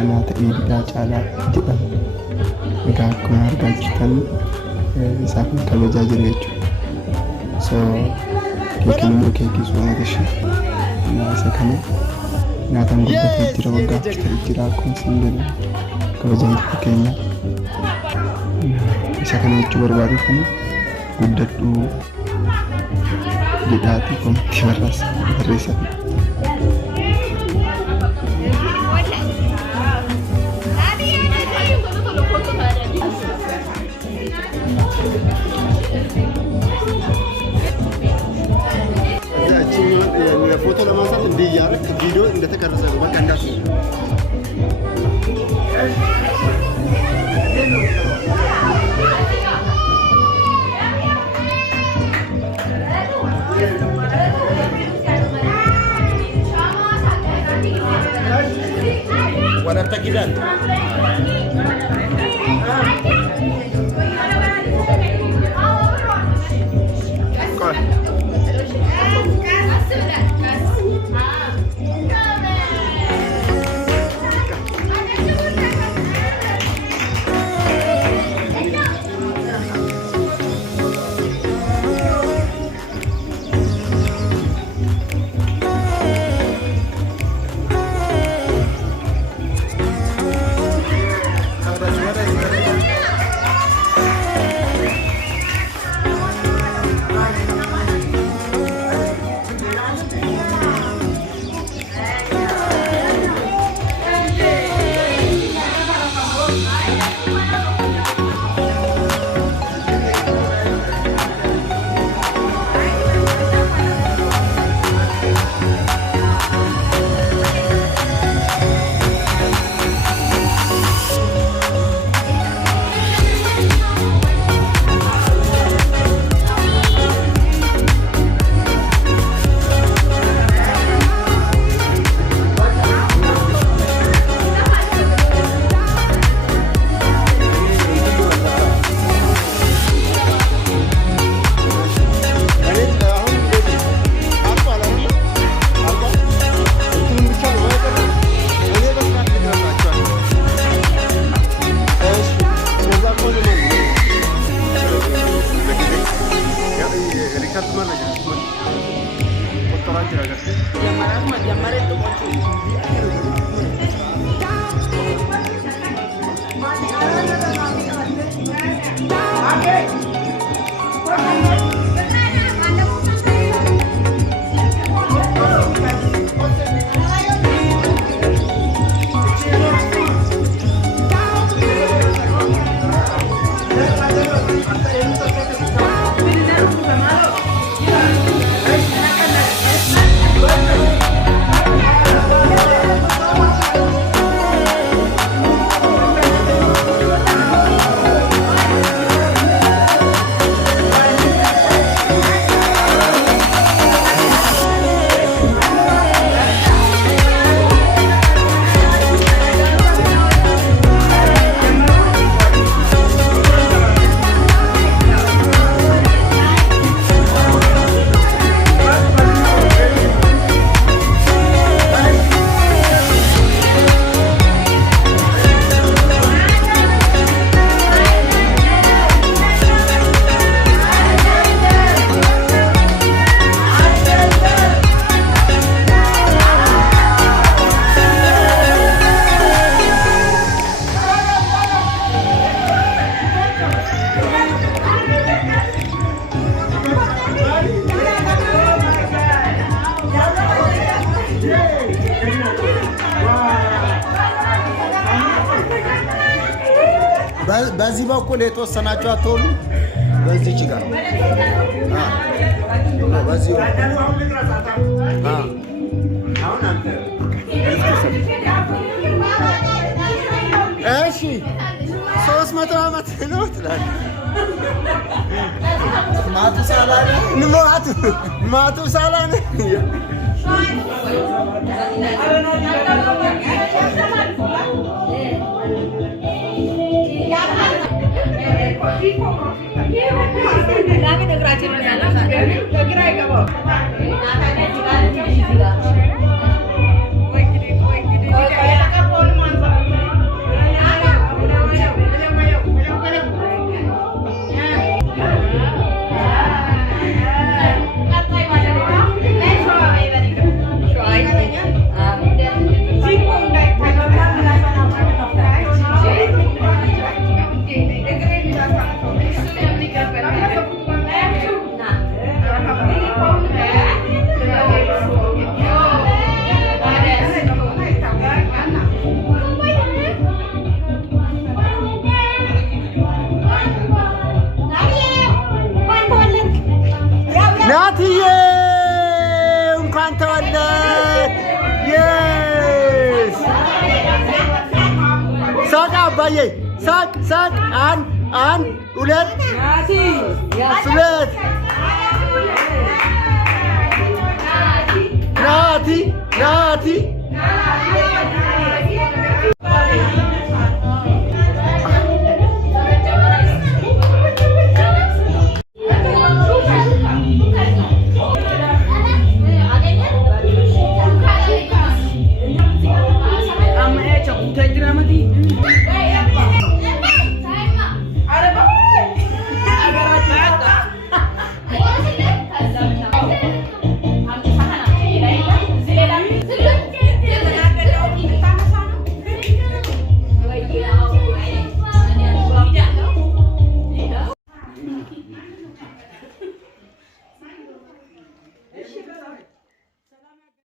nyaata dheedhiidhaa caalaa jedhama. Egaa akkuma argaa jirtan isaa kan kabajaa jiru jechuudha. So keekiin immoo keekii soorata ishee isa kana nyaataan guddatee jira waggaa ta'e jira akkuma isin jedhu kabajaan jirtu keenya isa kana jechuu barbaadu kana guddadhu jedhaati komitti barreessa. ፎቶ ለማንሳት እንዲህ እያደረግክ ቪዲዮ እንደተቀረጸ ነው። በቃ እንዳሱ ወረታ ጊዳል በዚህ በኩል የተወሰናችሁ አትሆኑ በዚህ ይችላል እንደዚህ ነው። እሺ 300 ዓመት ነው ትላለህ። ማቱሳላ ነህ። ናትዬ እንኳን ተወለድ። ሳቅ አባዬ ሳቅ ሳቅ። አንድ ሁለት ናቲ